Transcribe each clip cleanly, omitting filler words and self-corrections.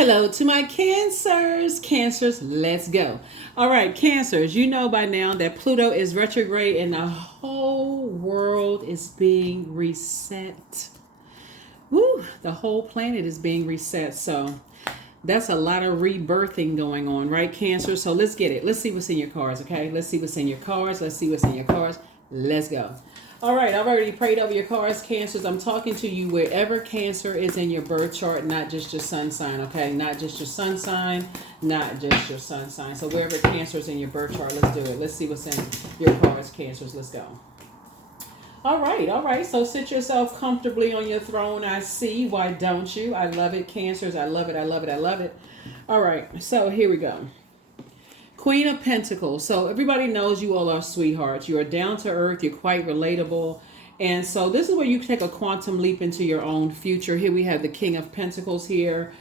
Hello to my cancers. Cancers, let's go. All right, cancers, you know by now that Pluto is retrograde and the whole world is being reset. Woo, the whole planet is being reset. So that's a lot of rebirthing going on, right, Cancer? So let's get it. Let's see what's in your cards, okay? Let's see what's in your cards. Let's see what's in your cards. Let's go. All right, I've already prayed over your cards, Cancers. I'm talking to you wherever Cancer is in your birth chart, not just your sun sign, okay? Not just your sun sign, not just your sun sign. So wherever Cancer is in your birth chart, let's do it. Let's see what's in your cards, Cancers. Let's go. All right, all right. So sit yourself comfortably on your throne. I see. Why don't you? I love it, Cancers. I love it. I love it. I love it. All right. So here we go. Queen of Pentacles. So everybody knows you all are sweethearts. You are down to earth. You're quite relatable. And so this is where you take a quantum leap into your own future. Here we have the King of Pentacles here.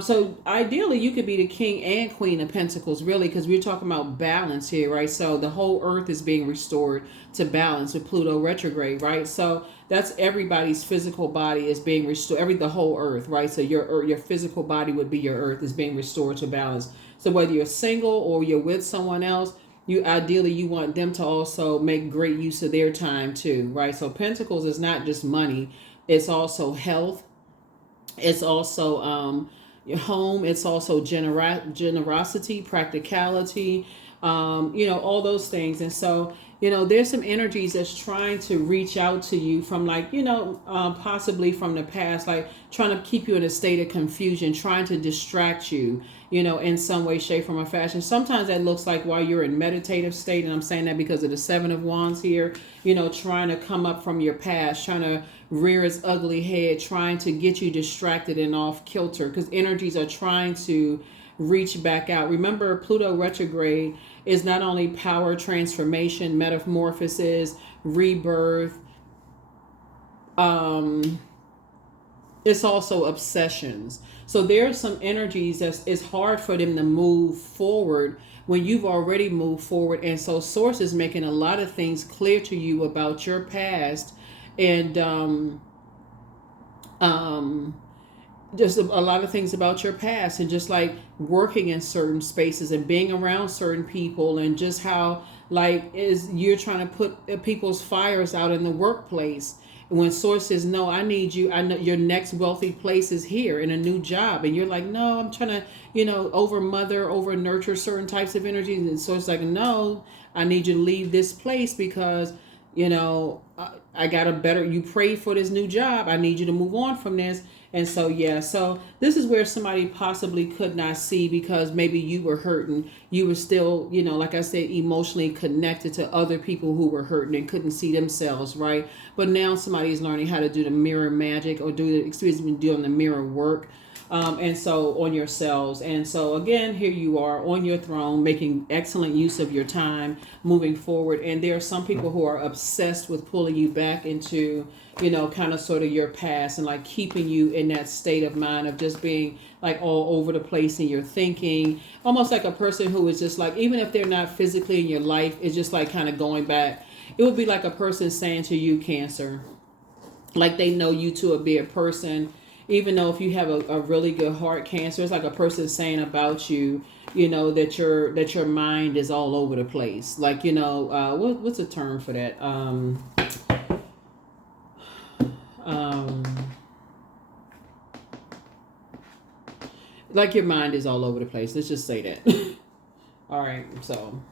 So ideally, you could be the King and Queen of Pentacles, really, because we're talking about balance here, right? So the whole earth is being restored to balance with Pluto retrograde, right? So that's everybody's physical body is being restored, the whole earth, right? So your physical body would be your earth is being restored to balance. So whether you're single or you're with someone else, you want them to also make great use of their time too, right? So Pentacles is not just money, it's also health, it's also your home, it's also generosity, practicality, all those things. And so there's some energies that's trying to reach out to you from possibly from the past, like trying to keep you in a state of confusion, trying to distract you, in some way, shape, form, or fashion. Sometimes that looks like while you're in meditative state, and I'm saying that because of the Seven of Wands here, trying to come up from your past, trying to rear its ugly head, trying to get you distracted and off kilter, because energies are trying to reach back out. Remember, Pluto retrograde is not only power, transformation, metamorphosis, rebirth, it's also obsessions. So there are some energies that it's hard for them to move forward when you've already moved forward. And so Source is making a lot of things clear to you about your past, and just a lot of things about your past, and just like working in certain spaces and being around certain people, and just how you're trying to put people's fires out in the workplace. When Source says, no, I need you, I know your next wealthy place is here in a new job, and you're like, no, I'm trying to over nurture certain types of energies, and Source is like, no, I need you to leave this place because I got you prayed for this new job, I need you to move on from this. And so, so this is where somebody possibly could not see, because maybe you were hurting. You were still, like I said, emotionally connected to other people who were hurting and couldn't see themselves, right? But now somebody is learning how to do the mirror magic, or doing the mirror work. And so on yourselves. And so again, here you are on your throne, making excellent use of your time, moving forward. And there are some people who are obsessed with pulling you back into, kind of sort of your past, and like keeping you in that state of mind of just being like all over the place in your thinking, almost like a person who is just like, even if they're not physically in your life, it's just like kind of going back. It would be like a person saying to you, Cancer, like they know you to be a person. Even though if you have a really good heart, Cancer, it's like a person saying about you, that your mind is all over the place. Like, what's a term for that? Like your mind is all over the place. Let's just say that. All right. So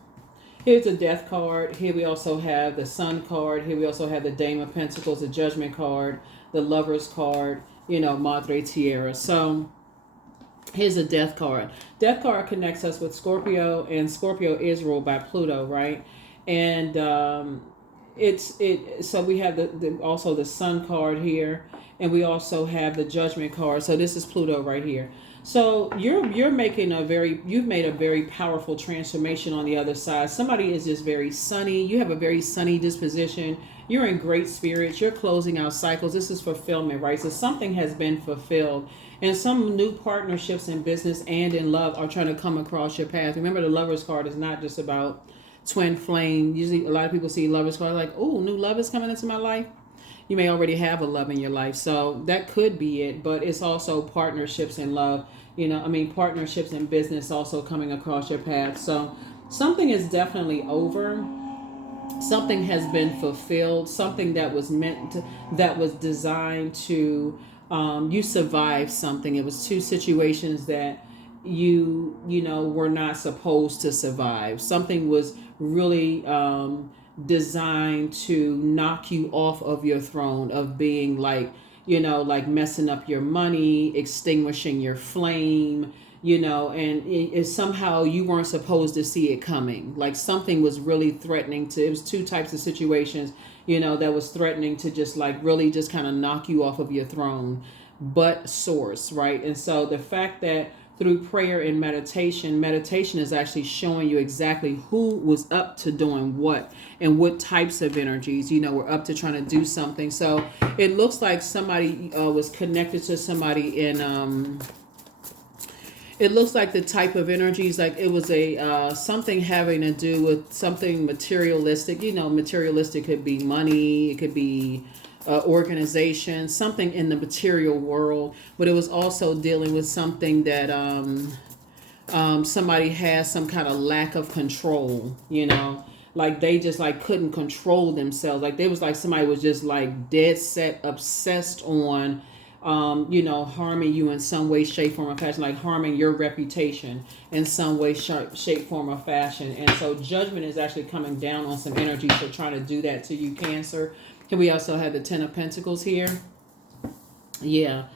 here's a Death card. Here we also have the Sun card. Here we also have the Dame of Pentacles, the Judgment card, the Lovers card, Madre Tierra. So here's a Death card. Death card connects us with Scorpio, and Scorpio is ruled by Pluto, right? And so we have also the Sun card here, and we also have the Judgment card. So this is Pluto right here. So you've made a very powerful transformation on the other side. Somebody is just very sunny. You have a very sunny disposition. You're in great spirits. You're closing out cycles. This is fulfillment, right? So something has been fulfilled. And some new partnerships in business and in love are trying to come across your path. Remember, the Lover's card is not just about twin flame. Usually a lot of people see Lover's card like, oh, new love is coming into my life. you may already have a love in your life. So that could be it, but it's also partnerships in love. Partnerships in business also coming across your path. So something is definitely over. Something has been fulfilled. Something that was that was designed to, you survived something. It was two situations that were not supposed to survive. Something was really designed to knock you off of your throne of being like, like messing up your money, extinguishing your flame, and somehow you weren't supposed to see it coming. Like something was really threatening to, it was two types of situations, that was threatening to just like really just kind of knock you off of your throne, but source, right? And so the fact that through prayer and meditation is actually showing you exactly who was up to doing what and what types of energies, were up to trying to do something. So it looks like somebody was connected to somebody in, it looks like the type of energies, like it was a something having to do with something materialistic. Materialistic could be money, it could be organization, something in the material world, but it was also dealing with something that somebody has some kind of lack of control, like they just like couldn't control themselves. Like they was like somebody was just like dead set, obsessed on harming you in some way, shape, form, or fashion, like harming your reputation in some way, shape, form, or fashion. And so judgment is actually coming down on some energies for trying to do that to you, Cancer. And we also had the Ten of Pentacles here. Yeah.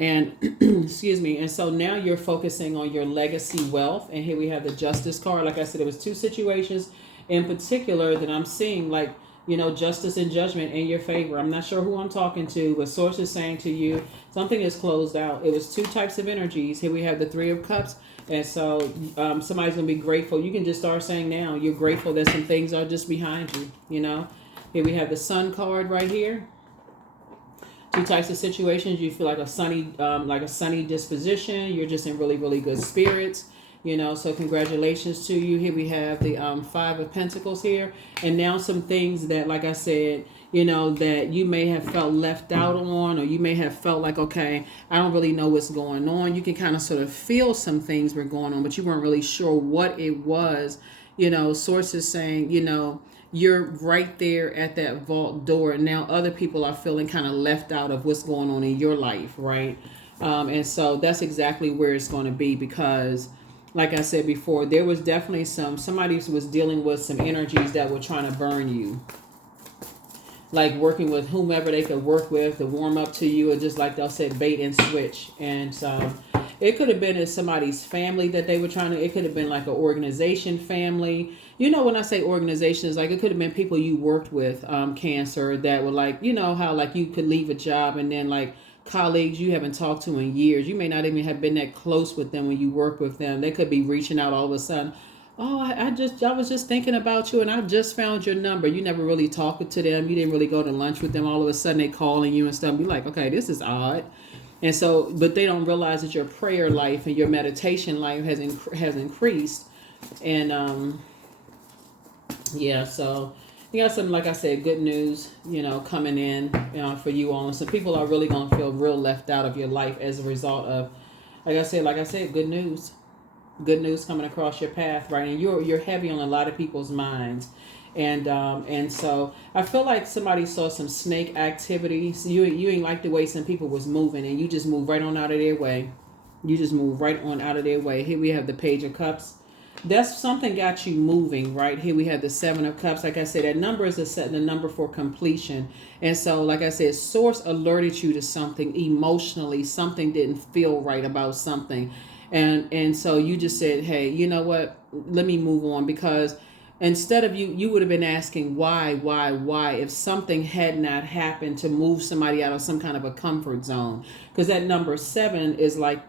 And excuse me. And so now you're focusing on your legacy wealth. And here we have the Justice card. Like I said, it was two situations in particular that I'm seeing, like, justice and judgment in your favor. I'm not sure who I'm talking to, but source is saying to you, something is closed out. It was two types of energies. Here we have the Three of Cups. And so somebody's going to be grateful. You can just start saying now, you're grateful that some things are just behind you, Here we have the Sun card right here. Two types of situations. You feel like a sunny disposition. You're just in really, really good spirits. So congratulations to you. Here we have the Five of Pentacles here. And now some things that, like I said, that you may have felt left out on, or you may have felt like, okay, I don't really know what's going on. You can kind of sort of feel some things were going on, but you weren't really sure what it was. Sources saying, you're right there at that vault door. And now other people are feeling kind of left out of what's going on in your life, right? And so that's exactly where it's going to be, because like I said before, there was definitely somebody was dealing with some energies that were trying to burn you. Like working with whomever they could work with to warm up to you, or just like they'll say, bait and switch. And so it could have been in somebody's family that they were trying to, it could have been like an organization family. When I say organizations, like it could have been people you worked with, Cancer, that were like, how like you could leave a job and then like colleagues you haven't talked to in years. You may not even have been that close with them when you work with them. They could be reaching out all of a sudden. Oh, I was just thinking about you and I just found your number. You never really talked to them. You didn't really go to lunch with them. All of a sudden they calling you and stuff. Be like, okay, this is odd. And so, but they don't realize that your prayer life and your meditation life has increased. And yeah, so you got some, like I said, good news, coming in, for you all. And some people are really going to feel real left out of your life as a result of, like I said, good news. Good news coming across your path, right? And you're heavy on a lot of people's minds. And so I feel like somebody saw some snake activity. So you ain't like the way some people was moving, and you just move right on out of their way. You just move right on out of their way. Here we have the Page of Cups. That's something got you moving, right? Here we have the Seven of Cups. Like I said, that number is the number for completion. And so, like I said, source alerted you to something emotionally. Something didn't feel right about something. And so you just said, hey, you know what? Let me move on, because instead of you would have been asking why, if something had not happened to move somebody out of some kind of a comfort zone. Because that number 7 is like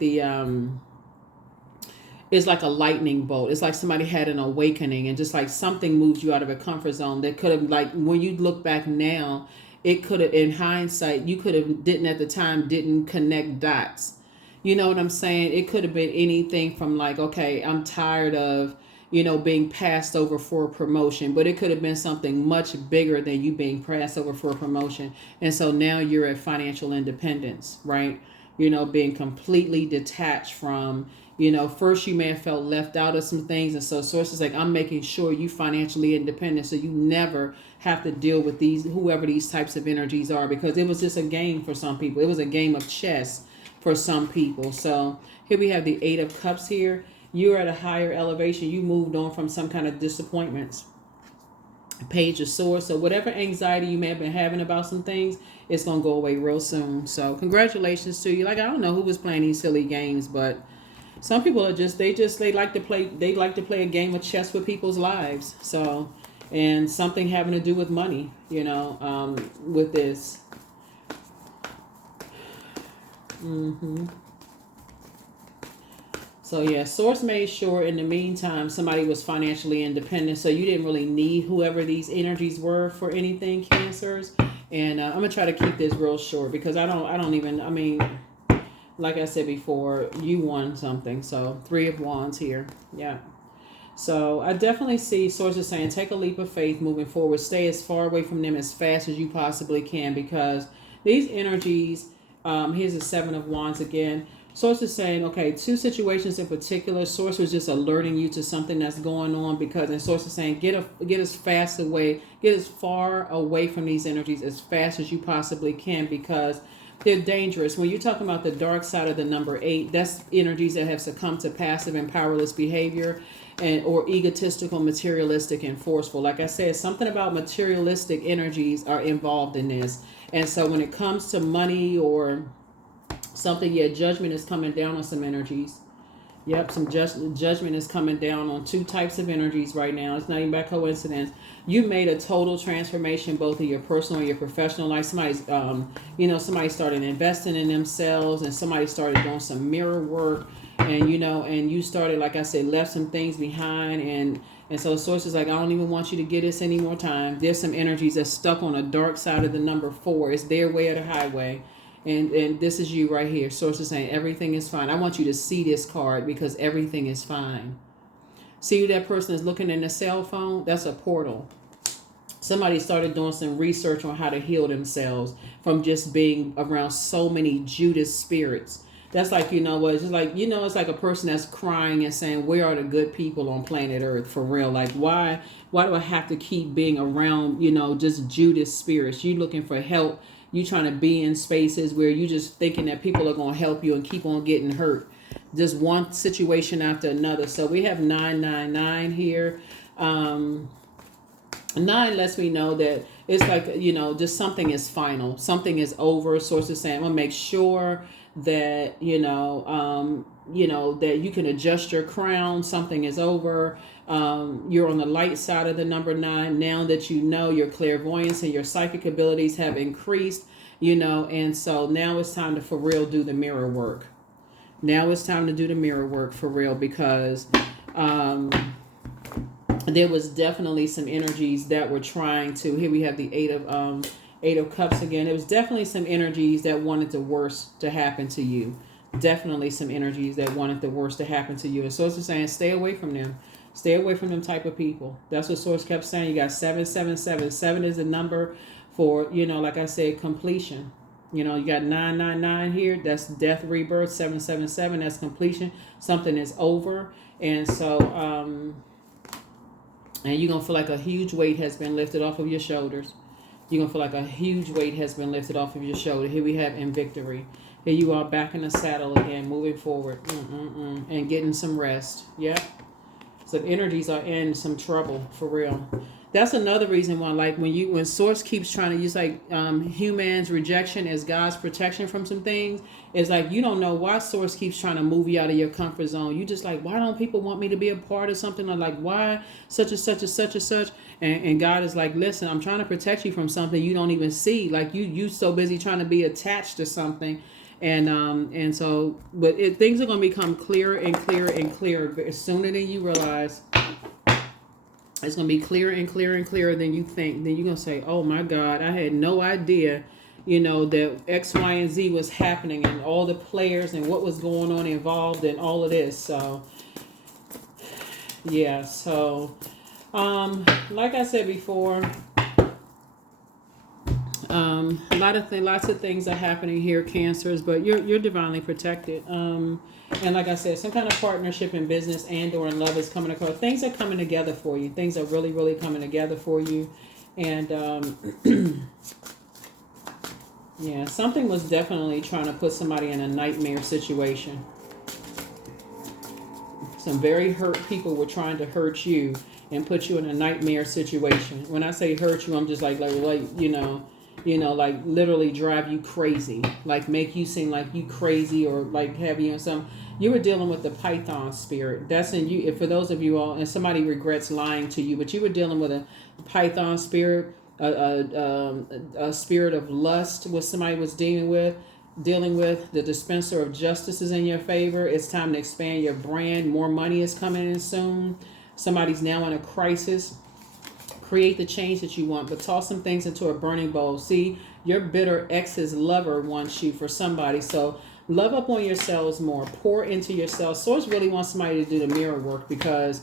it's like a lightning bolt. It's like somebody had an awakening, and just like something moved you out of a comfort zone that could have, like, when you look back now, it could have, in hindsight, you could have didn't connect dots. You know what I'm saying? It could have been anything from like, okay, I'm tired of, being passed over for a promotion, but it could have been something much bigger than you being passed over for a promotion. And so now you're at financial independence, right? Being completely detached from, first you may have felt left out of some things. And so sources like, I'm making sure you financially independent so you never have to deal with whoever these types of energies are, because it was just a game for some people. It was a game of chess for some people. So here we have the 8 of Cups here. You're at a higher elevation. You moved on from some kind of disappointments. Page of Swords. So whatever anxiety you may have been having about some things, it's going to go away real soon. So congratulations to you. Like, I don't know who was playing these silly games, but some people are they like to play a game of chess with people's lives. So, and something having to do with money, with this. So yeah, Source made sure in the meantime somebody was financially independent, so you didn't really need whoever these energies were for anything, Cancers. And I'm gonna try to keep this real short because I don't even. I mean, like I said before, you won something. So 3 of Wands here, yeah. So I definitely see sources saying take a leap of faith moving forward. Stay as far away from them as fast as you possibly can, because these energies. Here's the 7 of Wands again. Source is saying, okay, 2 situations in particular. Source was just alerting you to something that's going on, because, and Source is saying, get as far away from these energies as fast as you possibly can, because they're dangerous. When you're talking about the dark side of the number 8, that's energies that have succumbed to passive and powerless behavior, or egotistical, materialistic, and forceful. Like I said, something about materialistic energies are involved in this. And so when it comes to money or something, yeah, judgment is coming down on some energies. Yep, some judgment is coming down on 2 types of energies right now. It's not even by coincidence. You made a total transformation, both in your personal and your professional life. Somebody started investing in themselves, and somebody started doing some mirror work, and you started, like I said, left some things behind, and so Source is like, I don't even want you to get this any more time. There's some energies that's stuck on the dark side of the number 4. It's their way or the highway. And this is you right here. Source is saying everything is fine. I want you to see this card, because everything is fine. See, that person is looking in the cell phone? That's a portal. Somebody started doing some research on how to heal themselves from just being around so many Judas spirits. That's like, it's just like, it's like a person that's crying and saying, where are the good people on planet Earth, for real? Like, why do I have to keep being around, just Judas spirits? You looking for help. You trying to be in spaces where you just thinking that people are going to help you and keep on getting hurt. Just one situation after another. So we have 999 here. 9 lets me know that it's like, just something is final. Something is over. Source is saying, I'm going to make sure that, that you can adjust your crown. Something is over. You're on the light side of the number 9. Now that your clairvoyance and your psychic abilities have increased, and so now it's time to for real do the mirror work. Now it's time to do the mirror work for real, because there was definitely some energies that were trying to. Here we have the 8 of Cups again. It was definitely some energies that wanted the worst to happen to you. Definitely some energies that wanted the worst to happen to you. And so it's saying, stay away from them. Stay away from them type of people. That's what Source kept saying. You got 777. 7 is the number for, like I said, completion. You got 999 here. That's death, rebirth. 777. That's completion. Something is over. And so, and you're going to feel like a huge weight has been lifted off of your shoulders. You're going to feel like a huge weight has been lifted off of your shoulder. Here we have in victory. Here you are back in the saddle again, moving forward. And getting some rest. Yep. Some energies are in some trouble, for real. That's another reason why, like, when Source keeps trying to use humans' rejection as God's protection from some things, it's like you don't know why Source keeps trying to move you out of your comfort zone. You just like, why don't people want me to be a part of something? Or like, why such and such and such and such? And God is like, listen, I'm trying to protect you from something you don't even see. Like you so busy trying to be attached to something. And so, but things are going to become clearer and clearer and clearer sooner than you realize. It's going to be clearer and clearer and clearer than you think. Then you're going to say, oh my God, I had no idea, that X, Y, and Z was happening, and all the players and what was going on involved in all of this. So Yeah, so like I said before, lots of things are happening here, cancers, but you're divinely protected. And like I said, some kind of partnership in business and or in love is coming across. Things are coming together for you. Things are really, really coming together for you. And yeah, something was definitely trying to put somebody in a nightmare situation. Some very hurt people were trying to hurt you and put you in a nightmare situation. When I say hurt you, I'm just like like literally drive you crazy, like make you seem like you crazy or like have you in some. You were dealing with the Python spirit. That's in you. If for those of you all, and somebody regrets lying to you, but you were dealing with a Python spirit, a spirit of lust, what somebody was dealing with. The dispenser of justice is in your favor. It's time to expand your brand. More money is coming in soon. Somebody's now in a crisis. Create the change that you want, but toss some things into a burning bowl. See, your bitter ex's lover wants you for somebody. So love up on yourselves more. Pour into yourselves. Source really wants somebody to do the mirror work, because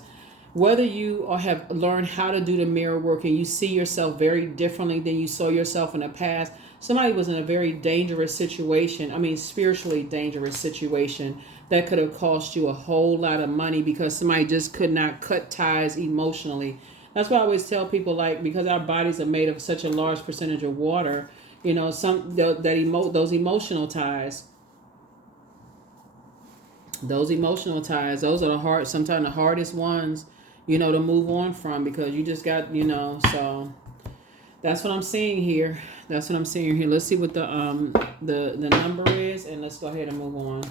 whether you have learned how to do the mirror work and you see yourself very differently than you saw yourself in the past, somebody was in a very dangerous situation. I mean, spiritually dangerous situation that could have cost you a whole lot of money because somebody just could not cut ties emotionally. That's why I always tell people, like, because our bodies are made of such a large percentage of water, those emotional ties. Those are sometimes the hardest ones, to move on from, because you just got, so that's what I'm seeing here. Let's see what the number is, and let's go ahead and move on.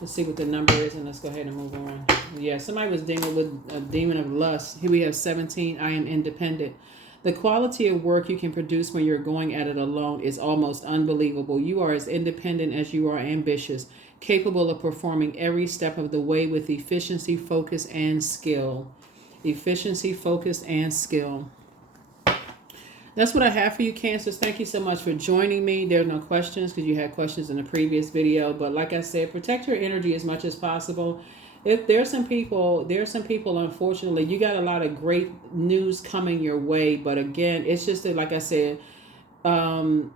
Let's see what the number is, and let's go ahead and move on. Yeah, somebody was dealing with a demon of lust. Here we have 17. I am independent. The quality of work you can produce when you're going at it alone is almost unbelievable. You are as independent as you are ambitious, capable of performing every step of the way with efficiency, focus, and skill. Efficiency, focus, and skill. That's what I have for you, Cancers. Thank you so much for joining me. There are no questions because you had questions in the previous video. But like I said, protect your energy as much as possible. If there are some people, unfortunately, you got a lot of great news coming your way. But again, it's just that, like I said, balance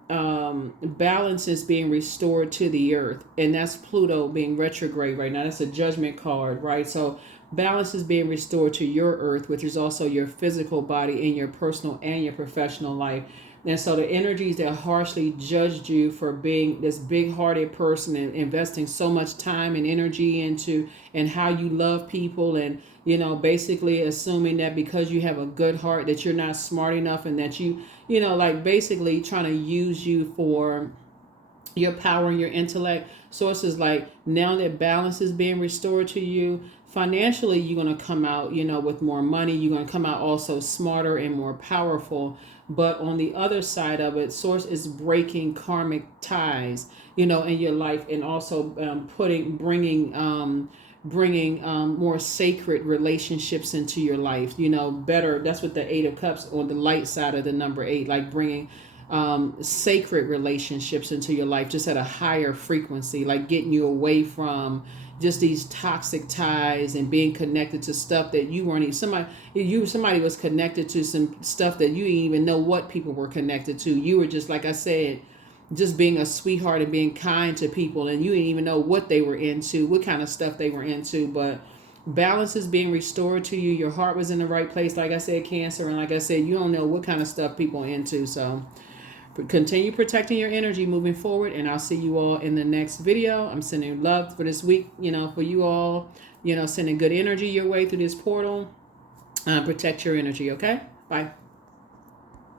is being restored to the earth. And that's Pluto being retrograde right now. That's a judgment card, right? So balance is being restored to your earth, which is also your physical body in your personal and your professional life. And so the energies that harshly judged you for being this big-hearted person and investing so much time and energy into and how you love people, and basically assuming that because you have a good heart that you're not smart enough, and that like basically trying to use you for your power and your intellect. Sources like, now that balance is being restored to you financially, you're going to come out with more money. You're going to come out also smarter and more powerful. But on the other side of it, source is breaking karmic ties in your life, and also bringing more sacred relationships into your life. Better. That's what the 8 of Cups on the light side of the number 8, like bringing sacred relationships into your life, just at a higher frequency, like getting you away from just these toxic ties and being connected to stuff that you weren't even somebody was connected to some stuff that you didn't even know what people were connected to. You were just, like I said, just being a sweetheart and being kind to people, and you didn't even know what they were into, what kind of stuff they were into. But balance is being restored to you. Your heart was in the right place, like I said, Cancer, and like I said, you don't know what kind of stuff people are into. So continue protecting your energy moving forward, and I'll see you all in the next video. I'm sending love for this week, for you all, sending good energy your way through this portal. Protect your energy, okay? Bye.